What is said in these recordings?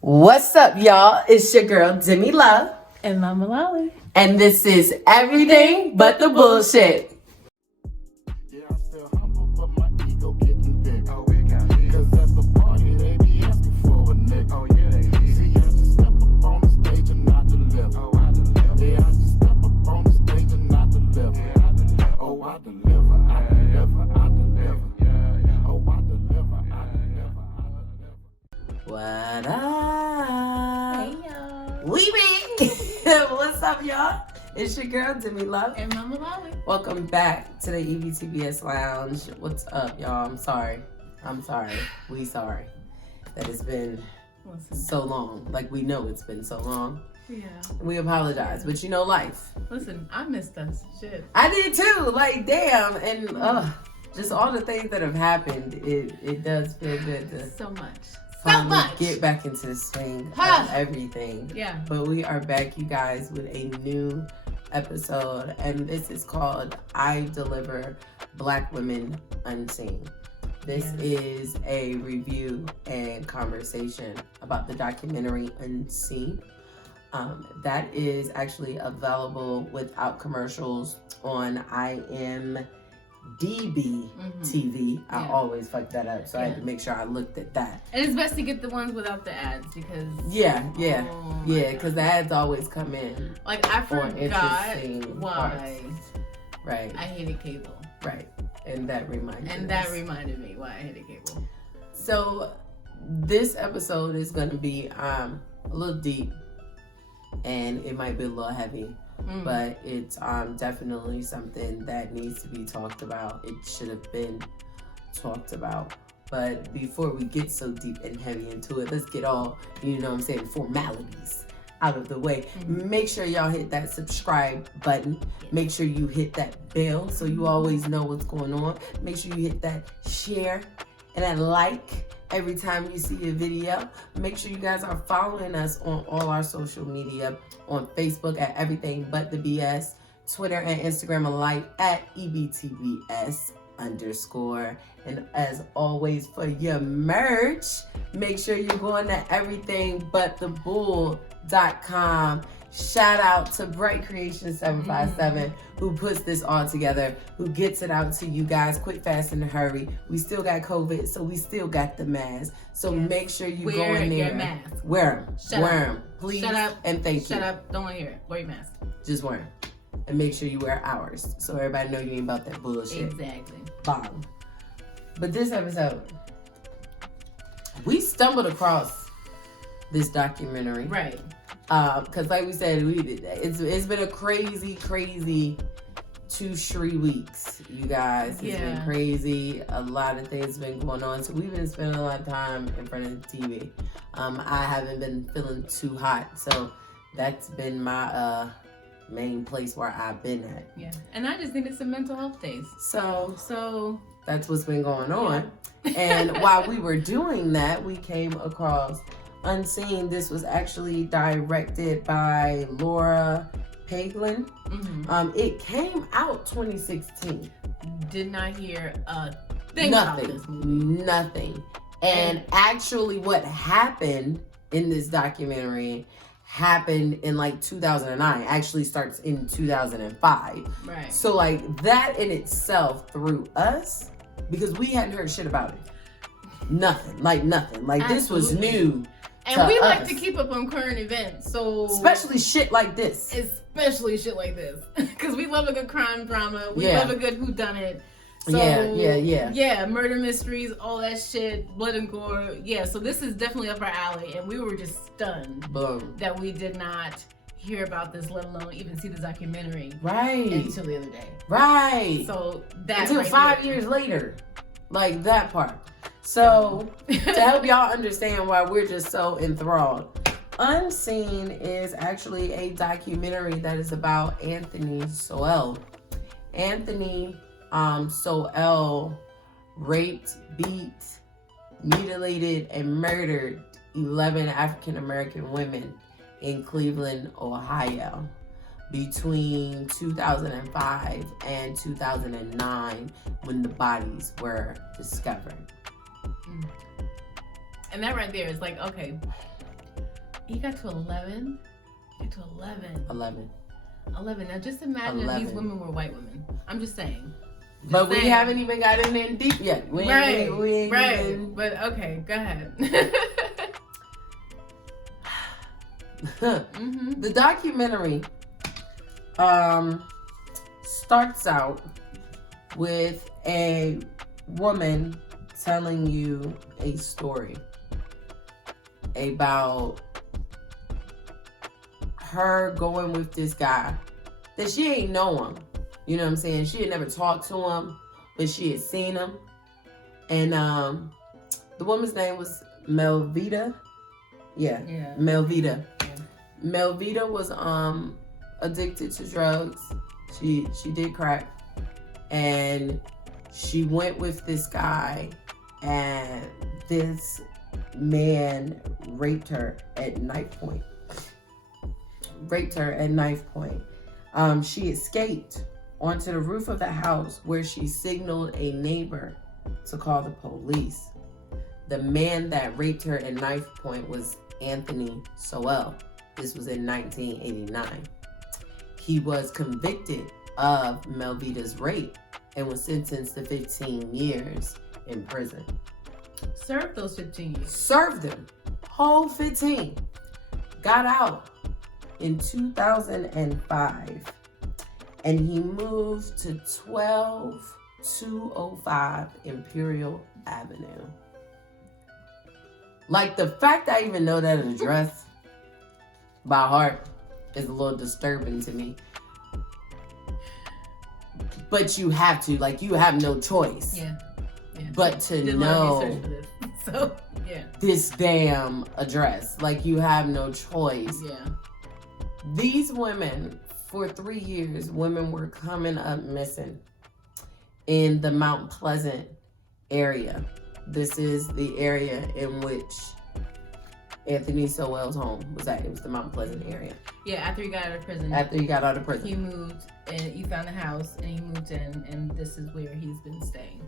What's up, y'all? It's your girl, Demi Love. And Mama Lolly. And this is Everything But the Bullshit. What up? Hey, y'all. We be. What's up, y'all? It's your girl, Demi Love. And Mama Lolly. Welcome back to the EBTBS Lounge. What's up, y'all? I'm sorry. We sorry that it's been so long. Like, we know it's been so long. Yeah. We apologize, but you know life. Listen, I missed us. Shit. I did too. Like, damn. And just all the things that have happened, it does feel good to So much. finally get back into the swing of everything. Yeah. But we are back, you guys, with a new episode, and this is called Ideliver Black Women Unseen. This is a review and conversation about the documentary Unseen. That is actually available without commercials on IMDb TV. I always fuck that up, so I had to make sure I looked at that. And it's best to get the ones without the ads because... because the ads always come in. Like, I forgot why parts. Right. I hated cable. Right. And that reminded me why I hated cable. So, this episode is going to be a little deep, and it might be a little heavy. But it's definitely something that needs to be talked about. It should have been talked about. But before we get so deep and heavy into it, let's get all, formalities out of the way. Make sure y'all hit that subscribe button. Make sure you hit that bell so you always know what's going on. Make sure you hit that share and that like every time you see a video. Make sure you guys are following us on all our social media, on Facebook at Everything But the BS, Twitter and Instagram alike at EBTBS_. And as always, for your merch, make sure you're going to everythingbutthebull.com. Shout out to Bright Creation 757 who puts this all together, who gets it out to you guys quick, fast, and in a hurry. We still got COVID, so we still got the mask. So make sure you go in there. Wear your mask. Wear them, please. Shut up. And thank you. Shut up. Don't want to hear it. Wear your mask. Just wear them. And make sure you wear ours, so everybody know you ain't about that bullshit. Exactly. Bomb. But this episode, we stumbled across this documentary. Right. Because like we said, it's been a crazy 2-3 weeks, you guys. It's been crazy. A lot of things have been going on. So we've been spending a lot of time in front of the TV. I haven't been feeling too hot. So that's been my main place where I've been at. Yeah. And I just think it's some mental health days. So that's what's been going on. And while we were doing that, we came across Unseen. This was actually directed by Laura Paglin. It came out 2016. Did not hear a thing about this movie. Nothing. And actually what happened in this documentary happened in like 2009. Actually starts in 2005. Right. So like that in itself threw us, because we hadn't heard shit about it. Nothing. Like this was new. And we like to keep up on current events, so... Especially shit like this. Because we love a good crime drama. We love a good whodunit. So, yeah, murder mysteries, all that shit, blood and gore. Yeah, so this is definitely up our alley. And we were just stunned that we did not hear about this, let alone even see the documentary. Right. Until the other day. Right. So that until 5 years later. Like that part. So, to help y'all understand why we're just so enthralled, Unseen is actually a documentary that is about Anthony Sowell. Anthony Sowell raped, beat, mutilated, and murdered 11 African American women in Cleveland, Ohio between 2005 and 2009 when the bodies were discovered. And that right there is like, okay, He got to 11? He got to 11. 11. Now just imagine 11. If these women were white women. I'm just saying. But we haven't even got in deep yet. We ain't even... But okay, go ahead. Mm-hmm. The documentary starts out with a woman telling you a story about her going with this guy that she ain't know him. You know what I'm saying? She had never talked to him, but she had seen him. And the woman's name was Melvita. Yeah. Melvita. Yeah. Melvita was addicted to drugs. She did crack. And she went with this guy, and this man raped her at knife point. She escaped onto the roof of the house where she signaled a neighbor to call the police. The man that raped her at knife point was Anthony Sowell. This was in 1989. He was convicted of Melvita's rape and was sentenced to 15 years in prison. Served those 15 years. Served them. Whole 15. Got out in 2005. And he moved to 12205 Imperial Avenue. Like, the fact I even know that address by heart is a little disturbing to me. But you have to, like, you have no choice. Yeah. But to know this. So, yeah. This damn address, like, you have no choice. Yeah. These women, for 3 years, women were coming up missing in the Mount Pleasant area. This is the area in which Anthony Sowell's home was at. It was the Mount Pleasant area. Yeah, after he got out of prison. He moved, and he found a house, and he moved in, and this is where he's been staying.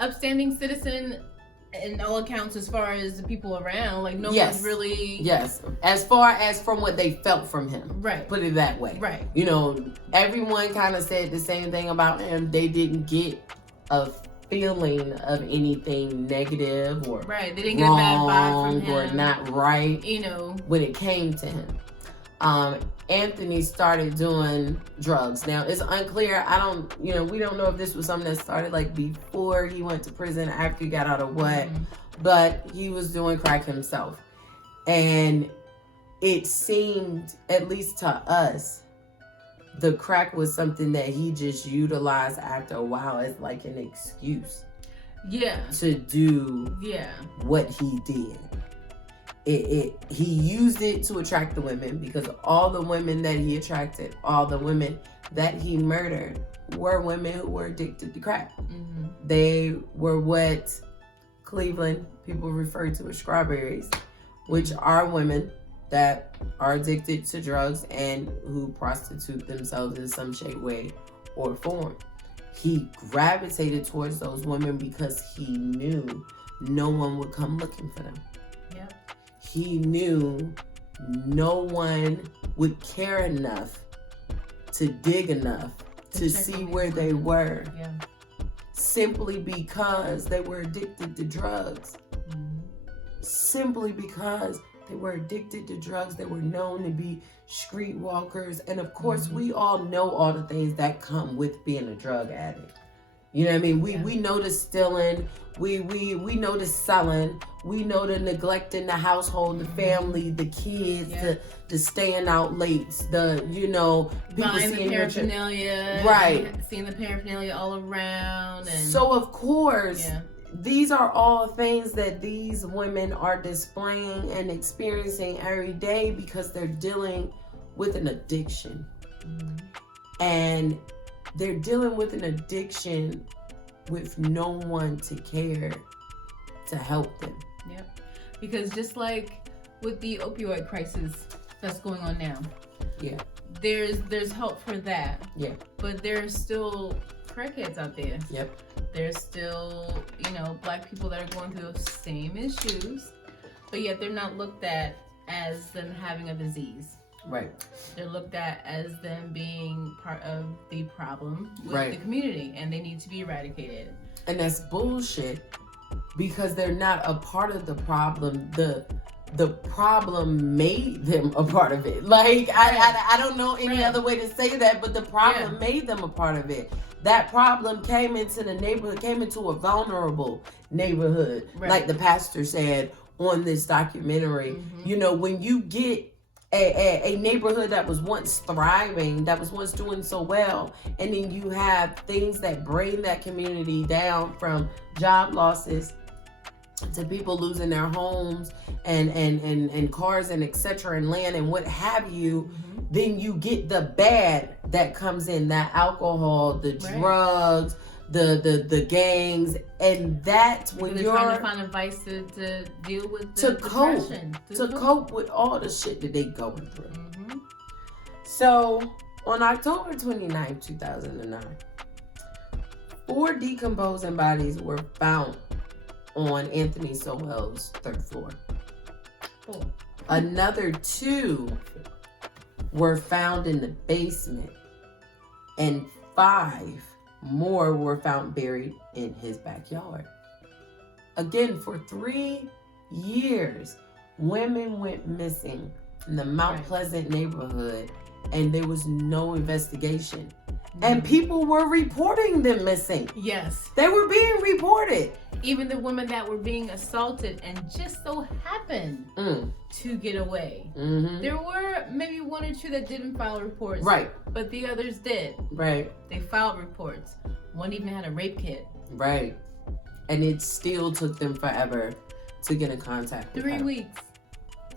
Upstanding citizen, in all accounts, as far as the people around, like, no one's really... Yes, as far as from what they felt from him. Right. Put it that way. Right. You know, everyone kind of said the same thing about him. They didn't get a feeling of anything negative or right. They didn't get a bad vibe from him. Or not right. You know. When it came to him. Anthony started doing drugs. Now, it's unclear. We don't know if this was something that started like before he went to prison, after he got out of what, but he was doing crack himself. And it seemed, at least to us, the crack was something that he just utilized after a while as like an excuse. Yeah. To do what he did. He used it to attract the women, because all the women that he attracted, all the women that he murdered were women who were addicted to crack. Mm-hmm. They were what Cleveland people refer to as strawberries, which are women that are addicted to drugs and who prostitute themselves in some shape, way, or form. He gravitated towards those women because he knew no one would come looking for them. Yep. He knew no one would care enough to dig enough to see where they were. Yeah. Simply because they were addicted to drugs. Mm-hmm. Simply because they were addicted to drugs. They were known to be street walkers. And of course, we all know all the things that come with being a drug addict. You know what I mean? We know the stealing. We know the selling. We know the neglecting the household, the family, the kids, the staying out late, people buying the paraphernalia. Right. Seeing the paraphernalia all around. And so, of course, these are all things that these women are displaying and experiencing every day because they're dealing with an addiction. Mm-hmm. And they're dealing with an addiction with no one to care to help them. Yep. Because just like with the opioid crisis that's going on now, there's hope for that. Yeah. But there's still crackheads out there. Yep. There's still, Black people that are going through those same issues, but yet they're not looked at as them having a disease. Right. They're looked at as them being part of the problem with right. the community, and they need to be eradicated. And that's bullshit, because they're not a part of the problem. The problem made them a part of it. Like, I don't know any other way to say that, but the problem made them a part of it. That problem came into the neighborhood, came into a vulnerable neighborhood, like the pastor said on this documentary. Mm-hmm. You know, when you get a neighborhood that was once thriving, that was once doing so well, and then you have things that bring that community down, from job losses to people losing their homes and cars and etc. and land and what have you, then you get the bad that comes in, that alcohol, the drugs, the gangs, and that's when you're trying to find a vice to deal with the depression. To cope with all the shit that they going through. Mm-hmm. So on October 29, 2009, 4 decomposing bodies were found on Anthony Sowell's 3rd floor. Oh. Another 2 were found in the basement, and 5 more were found buried in his backyard. Again, for 3 years, women went missing in the Mount Pleasant neighborhood, and there was no investigation. And people were reporting them missing. Yes. They were being reported. Even the women that were being assaulted and just so happened to get away. Mm-hmm. There were maybe 1 or 2 that didn't file reports. Right. But the others did. Right. They filed reports. 1 even had a rape kit. Right. And it still took them forever to get in contact with her. 3 weeks.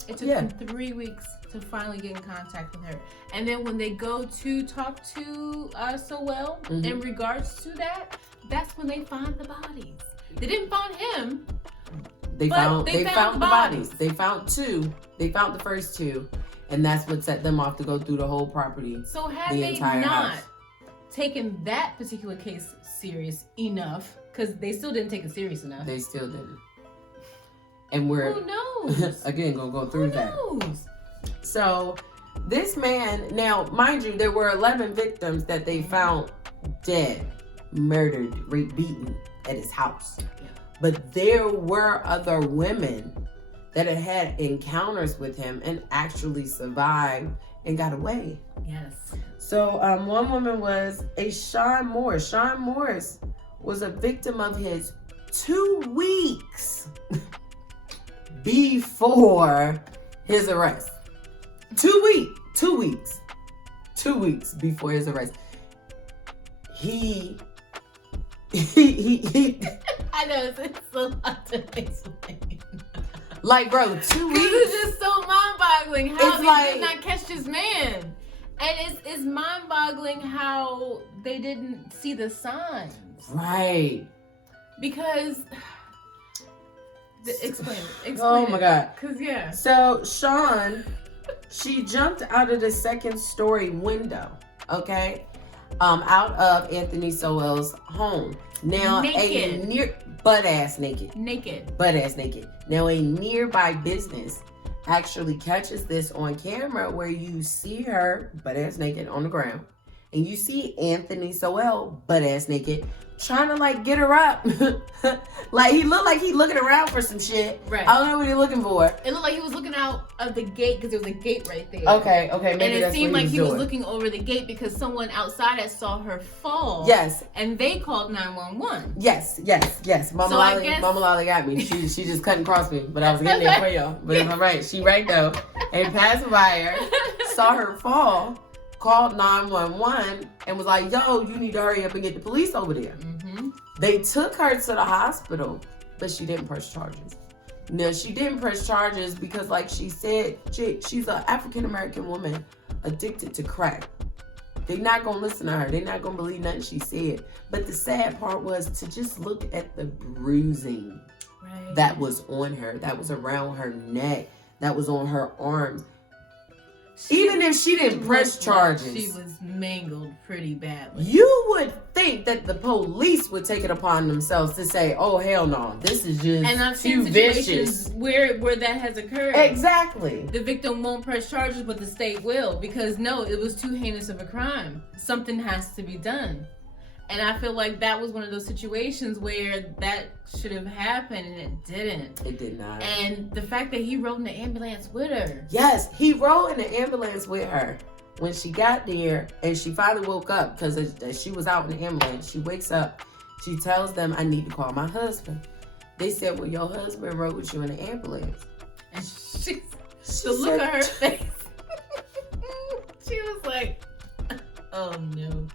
It took them 3 weeks to finally get in contact with her. And then when they go to talk to Sowell in regards to that, that's when they find the bodies. They didn't find him. They found the bodies. They found 2. They found the first 2, and that's what set them off to go through the whole property. So had they not taken that particular case serious enough, because they still didn't take it serious enough. They still didn't. And we're who knows? Again gonna go through that. Who knows? So this man, now mind you, there were 11 victims that they found dead, murdered, raped, beaten at his house. Yeah. But there were other women that had had encounters with him and actually survived and got away. Yes. So one woman was a Sean Morris. Sean Morris was a victim of his 2 weeks before his arrest. 2 weeks before his arrest. He I know, it's so hard to explain. Like, bro, 2 weeks. It's just so mind-boggling how they did not catch this man. And it's mind-boggling how they didn't see the signs. Right. Because... Explain it. Oh my God. Because, So, Sean, she jumped out of the 2nd story window, okay? Out of Anthony Sowell's home. Now, butt-ass naked. Now, a nearby business actually catches this on camera, where you see her butt-ass naked on the ground, and you see Anthony Sowell butt-ass naked trying to like get her up. Like he looked like he looking around for some shit. Right. I don't know what he's looking for. It looked like he was looking out of the gate because there was a gate right there. Okay, maybe and it seemed like he was doing. Looking over the gate because someone outside had saw her fall. Yes. And they called 911. Yes. Mama Lolly got me. She just couldn't cross me, but I was getting there for y'all. But it's all right. She right though. A passerby saw her fall, called 911, and was like, "Yo, you need to hurry up and get the police over there." Mm-hmm. They took her to the hospital, but she didn't press charges. No, she didn't press charges because, like she said, she's an African-American woman addicted to crack. They're not going to listen to her. They're not going to believe nothing she said. But the sad part was to just look at the bruising that was on her, that was around her neck, that was on her arms. Even if she didn't press charges, she was mangled pretty badly. You would think think that the police would take it upon themselves to say, "Oh hell no, this is just and I've seen situations where that has occurred. Exactly. The victim won't press charges, but the state will, because no, it was too heinous of a crime. Something has to be done. And I feel like that was one of those situations where that should have happened and it didn't. It did not. And the fact that he rode in the ambulance with her. Yes, he rode in the ambulance with her. When she got there and she finally woke up, because she was out in the ambulance, she wakes up, she tells them, "I need to call my husband." They said, "Well, your husband rode with you in the ambulance." And she look at her face. She was like, "Oh no.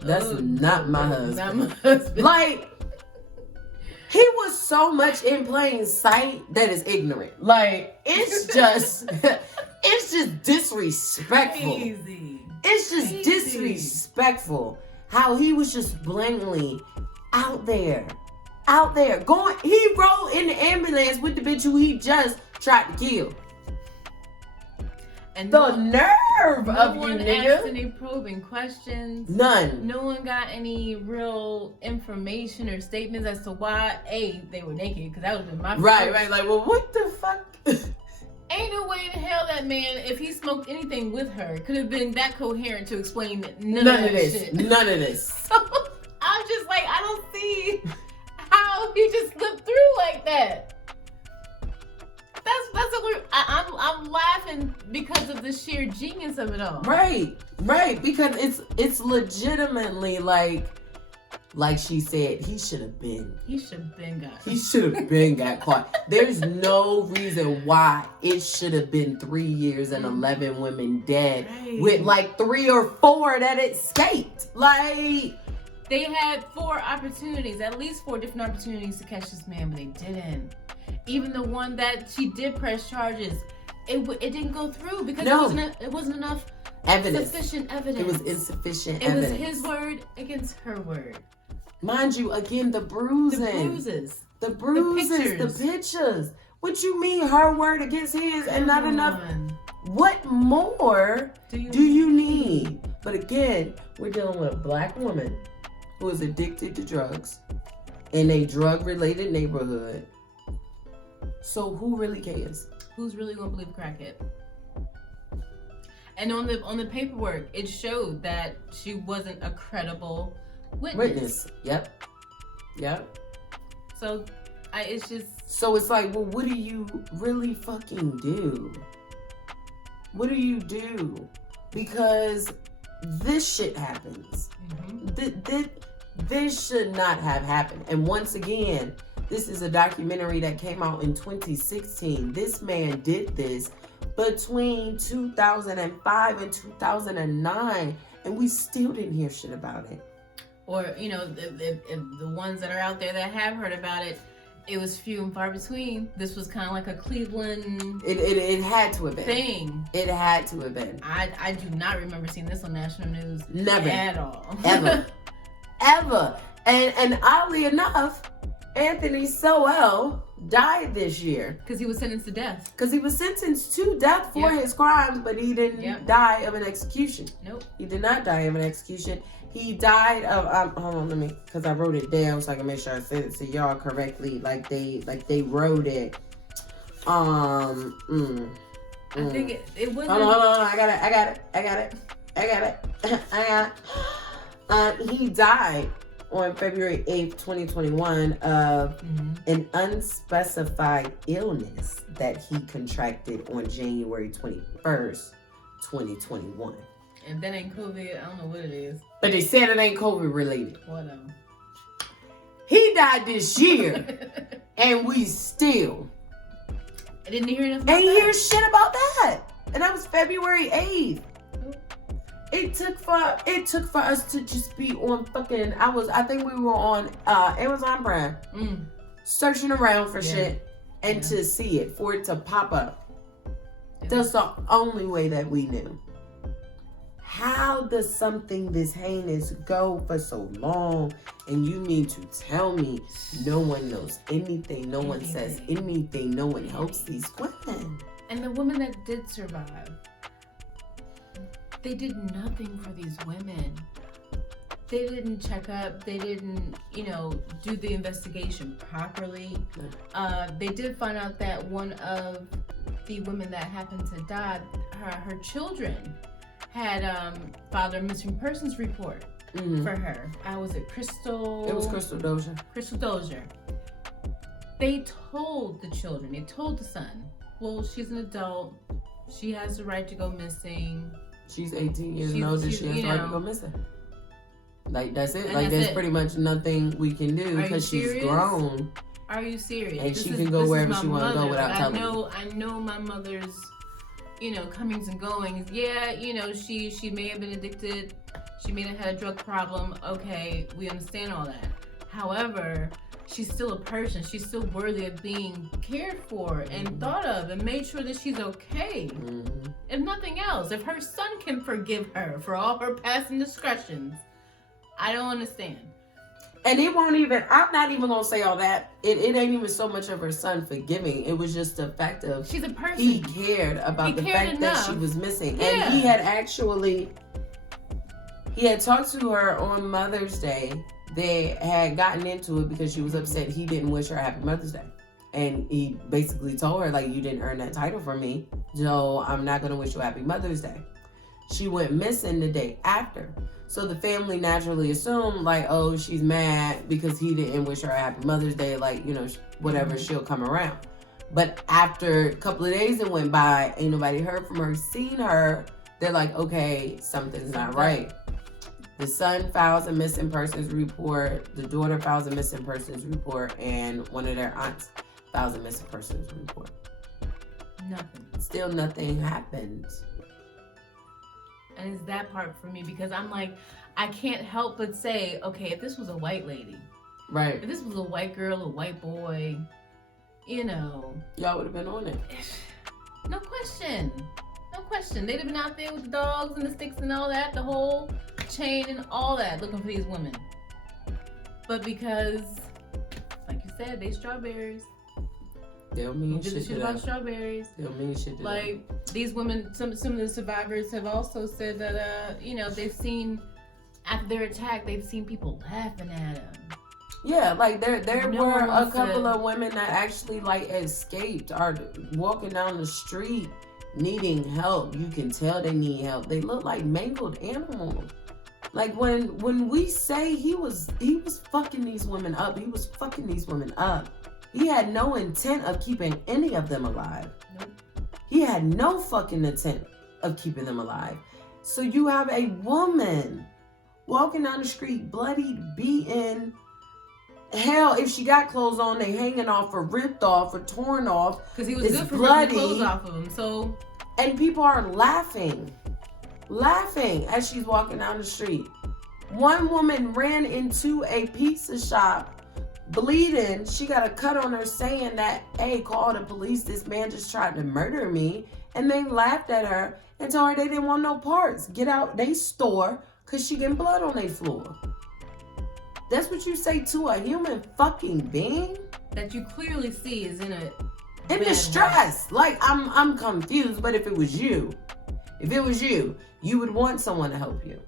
That's not my husband." Not my husband. Like, he was so much in plain sight that is ignorant. Like, it's just, it's just disrespectful. Crazy. It's just disrespectful how he was just blatantly out there going. He rode in the ambulance with the bitch who he just tried to kill. And the nerve of you, nigga. No one asked any probing questions. None. No one got any real information or statements as to why, A, they were naked, because that would have been my Right. Like, well, what the fuck? Ain't no way in hell that man, if he smoked anything with her, could have been that coherent to explain none of this shit. None of this. So, I'm just like, I don't see how he just slipped through like that. That's what I'm laughing because of the sheer genius of it all. Right, because it's legitimately like she said, he should have been got caught. There's no reason why it should have been 3 years and 11 women dead with like 3 or 4 that escaped. Like, they had 4 opportunities, at least 4 different opportunities to catch this man, but they didn't. Even the one that she did press charges, it didn't go through because it wasn't enough sufficient evidence. It was insufficient evidence. It was his word against her word. Mind you, again, the bruises. The pictures. What you mean, her word against his and not enough? What more do you need? But again, we're dealing with a black woman who is addicted to drugs in a drug-related neighborhood. So who really cares? Who's really gonna believe a crackhead? And on the paperwork, it showed that she wasn't a credible witness. Yep. So it's just. So it's like, well, what do you really fucking do? What do you do? Because this shit happens. Mm-hmm. This should not have happened. And once again, this is a documentary that came out in 2016. This man did this between 2005 and 2009, and we still didn't hear shit about it. Or, if the ones that are out there that have heard about it, it was few and far between. This was kind of like a Cleveland. It had to have been thing. It had to have been. I do not remember seeing this on national news. Never at all. Ever. And oddly enough, Anthony Sowell died this year. Because he was sentenced to death. Because he was sentenced to death for his crimes, but he didn't die of an execution. Nope. He did not die of an execution. He died of, hold on, because I wrote it down so I can make sure I said it to y'all correctly, like they wrote it. I think it wasn't. Hold on, I got it. He died on February 8th, 2021 of an unspecified illness that he contracted on January 21st, 2021. And that ain't COVID. I don't know what it is. But they said it ain't COVID related. Whatever. He died this year, and we still didn't hear nothing. Ain't hear shit about that. And that was February 8th. It took for us to just be on fucking. I think we were on Amazon Prime, searching around for shit, and to see it, for it to pop up. That's the only way that we knew. How does something this heinous go for so long? And you mean to tell me no one knows anything, no one says anything, no one helps these women? And the women that did survive, they did nothing for these women. they didn't check up. They didn't, do the investigation properly. They did find out that one of the women that happened to die, her children had filed a missing persons report for her. Was it Crystal? It was Crystal Dozier. Crystal Dozier. They told the children, they told the son, well, she's an adult. She has the right to go missing. She's 18 years old and she has the right to go missing. Like, that's it. Like, there's pretty much nothing we can do because she's grown. Are you serious? And she can go wherever she wants to go without telling you. I know my mother's, comings and goings. Yeah, she may have been addicted. She may have had a drug problem. Okay, we understand all that. However, she's still a person. She's still worthy of being cared for and thought of and made sure that she's okay. Mm-hmm. If nothing else, if her son can forgive her for all her past indiscretions, I don't understand. And it won't even, I'm not even going to say all that. It ain't even so much of her son forgiving. It was just the fact of she's a person. He cared about the fact that she was missing. Yeah. And he had talked to her on Mother's Day. They had gotten into it because she was upset he didn't wish her happy Mother's Day. And he basically told her, like, you didn't earn that title from me, so I'm not going to wish you a happy Mother's Day. She went missing the day after. So the family naturally assumed, like, oh, she's mad because he didn't wish her a happy Mother's Day, like, whatever, she'll come around. But after a couple of days that went by, ain't nobody heard from her, seen her. They're like, okay, something's not right. The son files a missing persons report, the daughter files a missing persons report, and one of their aunts files a missing persons report. Nothing. Still nothing happens. And it's that part for me because I'm like, I can't help but say, okay, if this was a white lady, right? If this was a white girl, a white boy, y'all would have been on it. No question. No question. They'd have been out there with the dogs and the sticks and all that, the whole chain and all that, looking for these women. But because, like you said, they strawberries. They'll mean shit to about strawberries. They'll mean shit to like them. These women, some of the survivors have also said that, they've seen, after their attack, they've seen people laughing at them. Yeah, like there were a couple of women that actually like escaped, are walking down the street needing help. You can tell they need help. They look like mangled animals. Like when we say he was fucking these women up, he was fucking these women up. He had no intent of keeping any of them alive. Nope. He had no fucking intent of keeping them alive. So you have a woman walking down the street, bloodied, beaten. Hell, if she got clothes on, they hanging off or ripped off or torn off. Because he was good for ripping clothes off of them. So, and people are laughing as she's walking down the street. One woman ran into a pizza shop, bleeding. She got a cut on her saying that, hey, call the police. This man just tried to murder me. And they laughed at her and told her they didn't want no parts. Get out they store because she getting blood on their floor. That's what you say to a human fucking being? That you clearly see is in distress. Like, I'm confused, but if it was you, you would want someone to help you.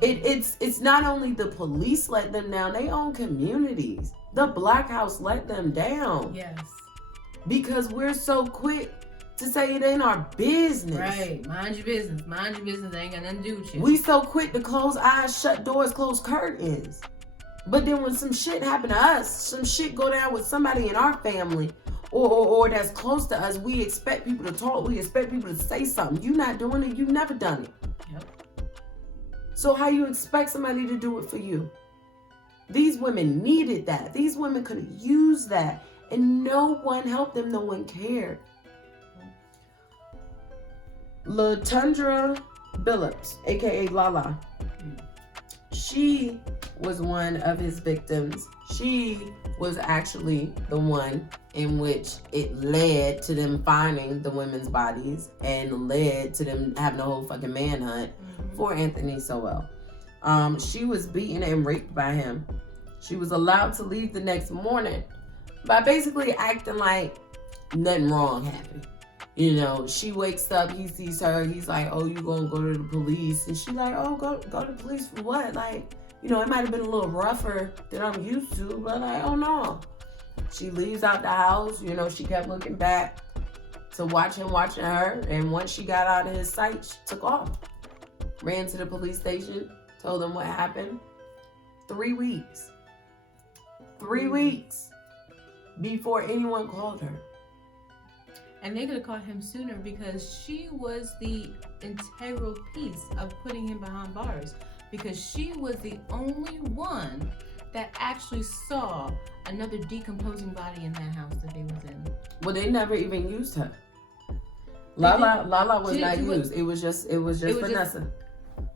It's not only the police let them down, they own communities. The Black House let them down. Yes. Because we're so quick to say it ain't our business. Right. Mind your business. Mind your business. They ain't got nothing to do with you. We so quick to close eyes, shut doors, close curtains. But then when some shit happen to us, some shit go down with somebody in our family or that's close to us, we expect people to talk. We expect people to say something. You not doing it, you've never done it. Yep. So how you expect somebody to do it for you? These women needed that. These women could have used that. And no one helped them. No one cared. LaTundra Billups, a.k.a. Lala. She was one of his victims. She was actually the one in which it led to them finding the women's bodies and led to them having a whole fucking manhunt for Anthony Sowell. She was beaten and raped by him. She was allowed to leave the next morning by basically acting like nothing wrong happened. You know, she wakes up, he sees her, he's like, oh, you gonna go to the police? And she's like, oh, go to the police for what? Like, you know, it might have been a little rougher than I'm used to, but like, oh no. She leaves out the house, you know, she kept looking back to watch him watching her, and once she got out of his sight, she took off. Ran to the police station, told them what happened. 3 weeks. 3 weeks before anyone called her. And they could have caught him sooner because she was the integral piece of putting him behind bars. Because she was the only one that actually saw another decomposing body in that house that they was in. Well, they never even used her. Lala was not used. It was just Vanessa.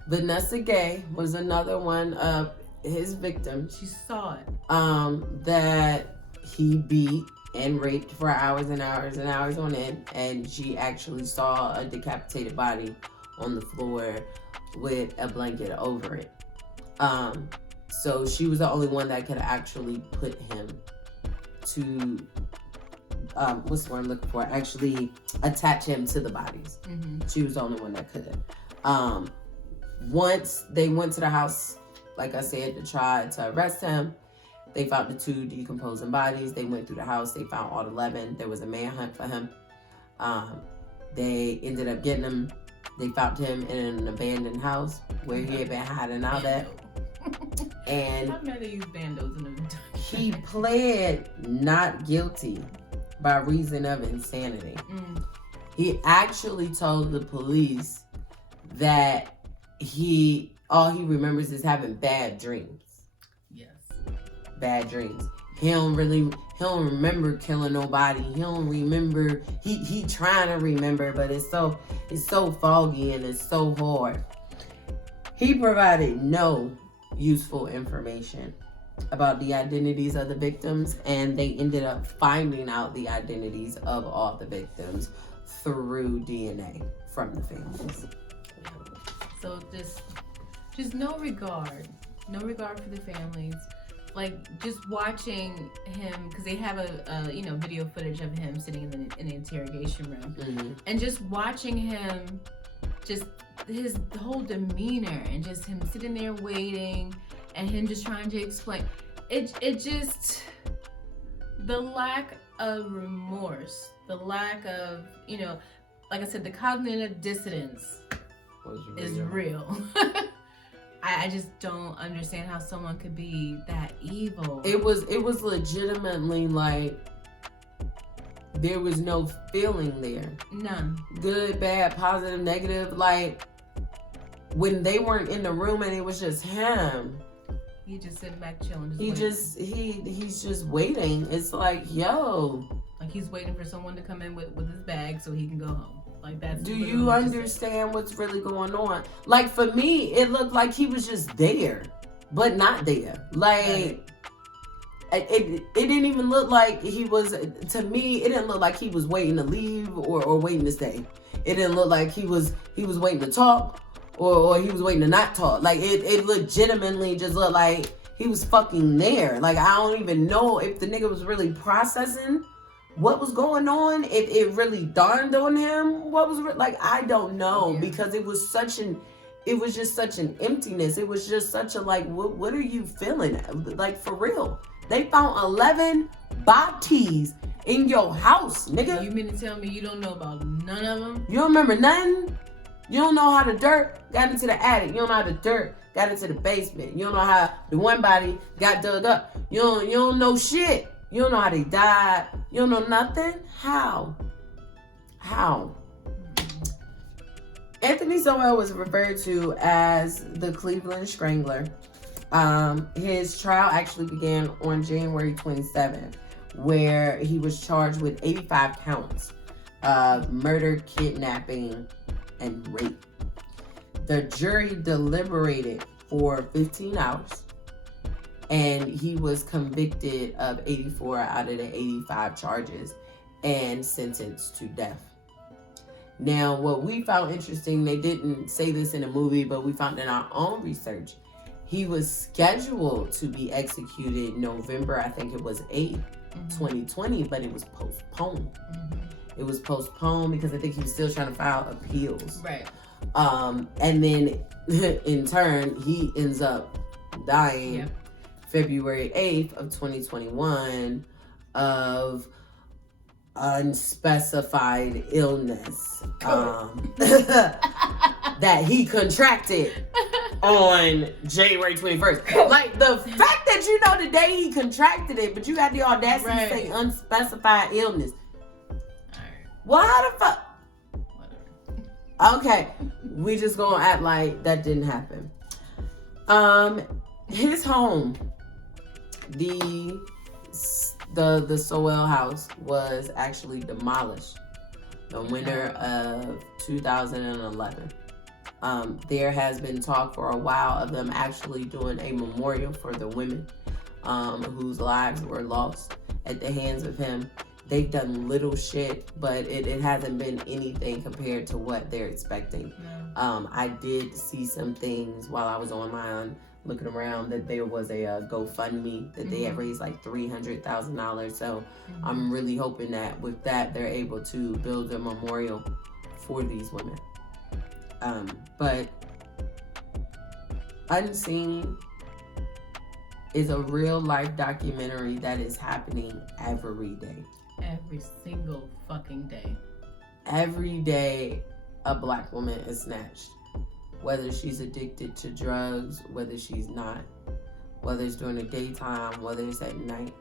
Vanessa Gay was another one of his victims. She saw it. That he beat and raped for hours and hours and hours on end, and she actually saw a decapitated body on the floor with a blanket over it. So she was the only one that could actually put him to what's the word I'm looking for? Actually attach him to the bodies. Mm-hmm. She was the only one that could. Once they went to the house, like I said, to try to arrest him, they found the 2 decomposing bodies. They went through the house. They found all 11. There was a manhunt for him. They ended up getting him. They found him in an abandoned house where he had been hiding out at. And I'm mad they use bandos in the he pled not guilty by reason of insanity. He actually told the police that all he remembers is having bad dreams. Yes. Bad dreams. He don't remember killing nobody. He don't remember. He trying to remember, but it's so foggy and it's so hard. He provided no useful information about the identities of the victims, and they ended up finding out the identities of all the victims through DNA from the families. So just no regard for the families. Like, just watching him, because they have a video footage of him sitting in the interrogation room, mm-hmm. and just watching him, just his whole demeanor, and just him sitting there waiting, and him just trying to explain. It just, the lack of remorse, the lack of, like I said, the cognitive dissonance is real. I just don't understand how someone could be that evil. It was legitimately like there was no feeling there. None. Good, bad, positive, negative. Like when they weren't in the room and it was just him. He just sitting back chilling. He's just waiting. It's like, yo. Like he's waiting for someone to come in with his bag so he can go home. Like that's. Do you understand what's really going on? Like for me, it looked like he was just there, but not there. Like it didn't even look like he was. To me, it didn't look like he was waiting to leave or waiting to stay. It didn't look like he was waiting to talk or he was waiting to not talk. Like it legitimately just looked like he was fucking there. Like I don't even know if the nigga was really processing what was going on, if it really dawned on him what was like, I don't know, because it was just such an emptiness. It was just such a like, what are you feeling? Like for real, they found 11 bodies in your house, nigga. You mean to tell me you don't know about none of them? You don't remember nothing? You don't know how the dirt got into the attic. You don't know how the dirt got into the basement. You don't know how the one body got dug up. You don't know shit. You don't know how they died. You don't know nothing? How? Anthony Sowell was referred to as the Cleveland Strangler. His trial actually began on January 27th, where he was charged with 85 counts of murder, kidnapping, and rape. The jury deliberated for 15 hours. And he was convicted of 84 out of the 85 charges and sentenced to death. Now, what we found interesting, they didn't say this in the movie, but we found in our own research, he was scheduled to be executed November, I think it was 8th, 2020, but it was postponed. It was postponed because I think he was still trying to file appeals. Right. And then in turn, he ends up dying February 8th of 2021 of unspecified illness that he contracted on January 21st. Like, the fact that you know the day he contracted it, but you got the audacity to say unspecified illness. Well, how the fuck? Okay, we just gonna act like that didn't happen. His home, the Sowell house, was actually demolished the winter of 2011. There has been talk for a while of them actually doing a memorial for the women whose lives were lost at the hands of him. They've done little shit, but it hasn't been anything compared to what they're expecting. No. I did see some things while I was online looking around that there was a GoFundMe that they had raised like $300,000. So I'm really hoping that with that they're able to build a memorial for these women. But Unseen is a real life documentary that is happening every day. Every single fucking day. Every day a black woman is snatched. Whether she's addicted to drugs, whether she's not, whether it's during the daytime, whether it's at night.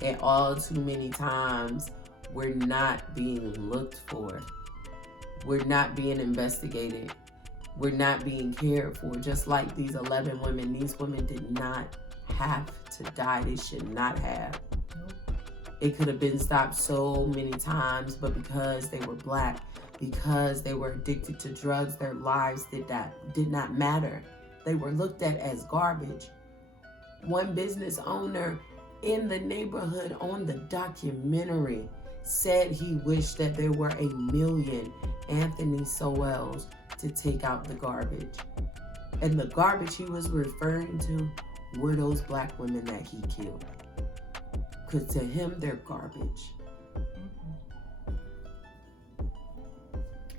And all too many times, we're not being looked for. We're not being investigated. We're not being cared for. Just like these 11 women, these women did not have to die. They should not have. It could have been stopped so many times, but because they were black, because they were addicted to drugs, their lives did not matter. They were looked at as garbage. One business owner in the neighborhood on the documentary said he wished that there were 1 million Anthony Sowells to take out the garbage. And the garbage he was referring to were those black women that he killed. Because to him, they're garbage.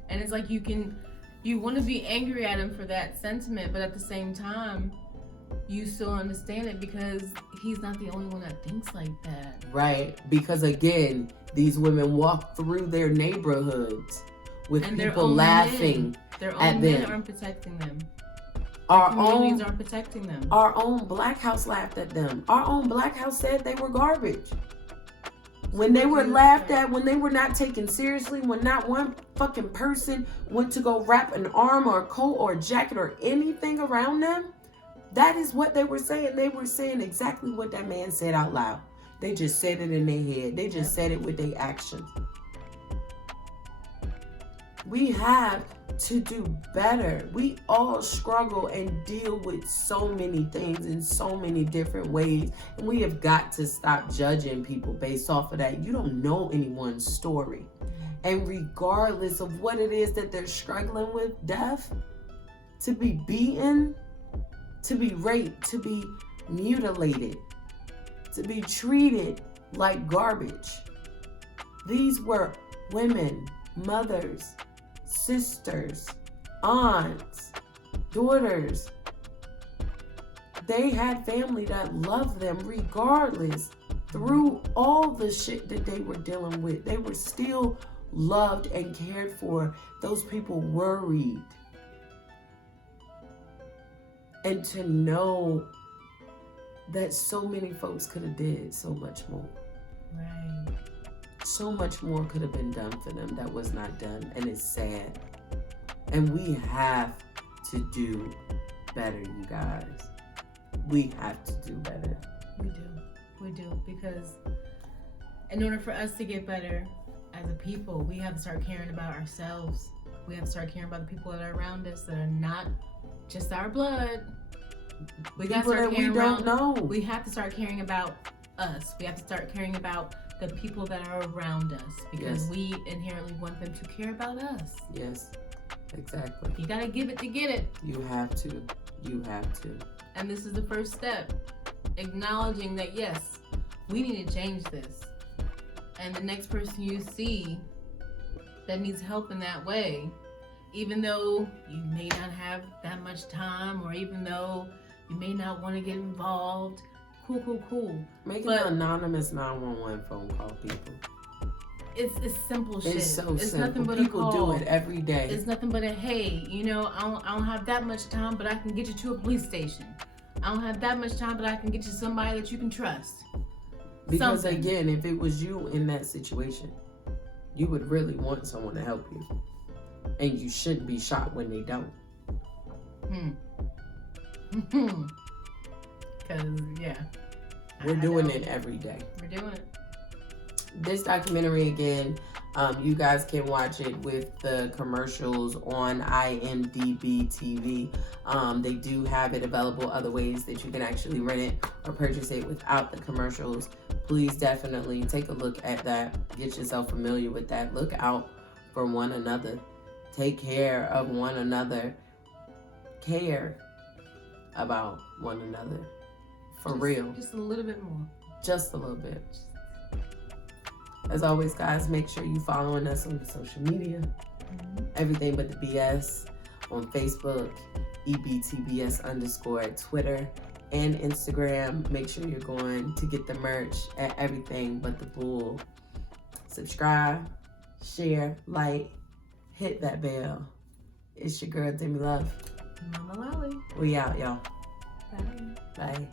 And it's like you want to be angry at him for that sentiment, but at the same time, you still understand it because he's not the only one that thinks like that. Right. Because again, these women walk through their neighborhoods with people laughing at them. Their own men aren't protecting them. Our communities aren't protecting them. Our own black house laughed at them. Our own black house said they were garbage. When they were laughed at, when they were not taken seriously, when not one fucking person went to go wrap an arm or a coat or a jacket or anything around them, that is what they were saying. They were saying exactly what that man said out loud. They just said it in their head. They just said it with their actions. We have to do better. We all struggle and deal with so many things in so many different ways. And we have got to stop judging people based off of that. You don't know anyone's story. And regardless of what it is that they're struggling with, death, to be beaten, to be raped, to be mutilated, to be treated like garbage. These were women, mothers, sisters, aunts, daughters. They had family that loved them regardless. Through all the shit that they were dealing with, they were still loved and cared for. Those people worried. And to know that so many folks could have did so much more. Right. So much more could have been done for them that was not done, and it's sad. And we have to do better, you guys. We have to do better. We do, because in order for us to get better as a people, we have to start caring about ourselves. We have to start caring about the people that are around us that are not just our blood. We got to start caring about. We have to start caring about us. We have to start caring about the people that are around us because we inherently want them to care about us. Yes, exactly. You gotta give it to get it. You have to. You have to. And this is the first step. Acknowledging that, yes, we need to change this. And the next person you see that needs help in that way, even though you may not have that much time, or even though you may not want to get involved. Cool. Make an anonymous 911 phone call, people. It's simple shit. It's so simple. Nothing but people a call. Do it every day. It's nothing but a, hey, I don't have that much time, but I can get you to a police station. I don't have that much time, but I can get you somebody that you can trust. Because again, if it was you in that situation, you would really want someone to help you. And you shouldn't be shocked when they don't. Because, yeah. We're doing it every day. We're doing it. This documentary, again, you guys can watch it with the commercials on IMDb TV. They do have it available other ways that you can actually rent it or purchase it without the commercials. Please definitely take a look at that. Get yourself familiar with that. Look out for one another. Take care of one another. Care about one another. For real. Just a little bit more. Just a little bit. As always, guys, make sure you following us on social media. Everything But the BS on Facebook, EBTBS_ at Twitter and Instagram. Make sure you're going to get the merch at Everything But the Bull. Subscribe, share, like, hit that bell. It's your girl, Demi Love. Mama Lolly. We out, y'all. Bye. Bye.